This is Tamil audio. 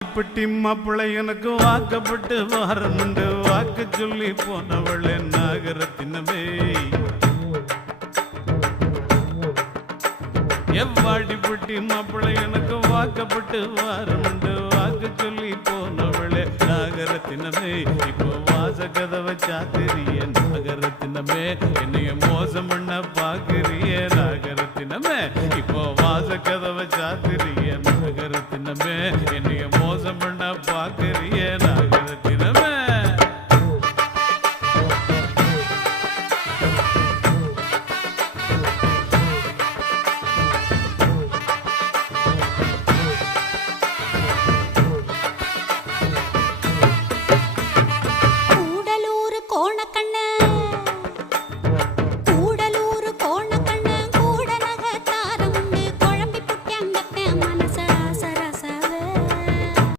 பட்டி மாப்பிள்ளை எனக்கு வாக்கப்பட்டு வாரமுண்டு வாக்கு சொல்லி போனவளே நாகரத்தினமே எவ்வாடி பட்டி மாப்பிள்ளை எனக்கு வாக்கப்பட்டு வாரமுண்டு வாக்கு சொல்லி போனவளே நாகரத்தினமே இப்போ வாச கதவை சாத்திரிய நாகரத்தினமே என்னைய மோசம் பண்ண பாக்குறிய நாகரத்தினமே இப்போ வாச கதவை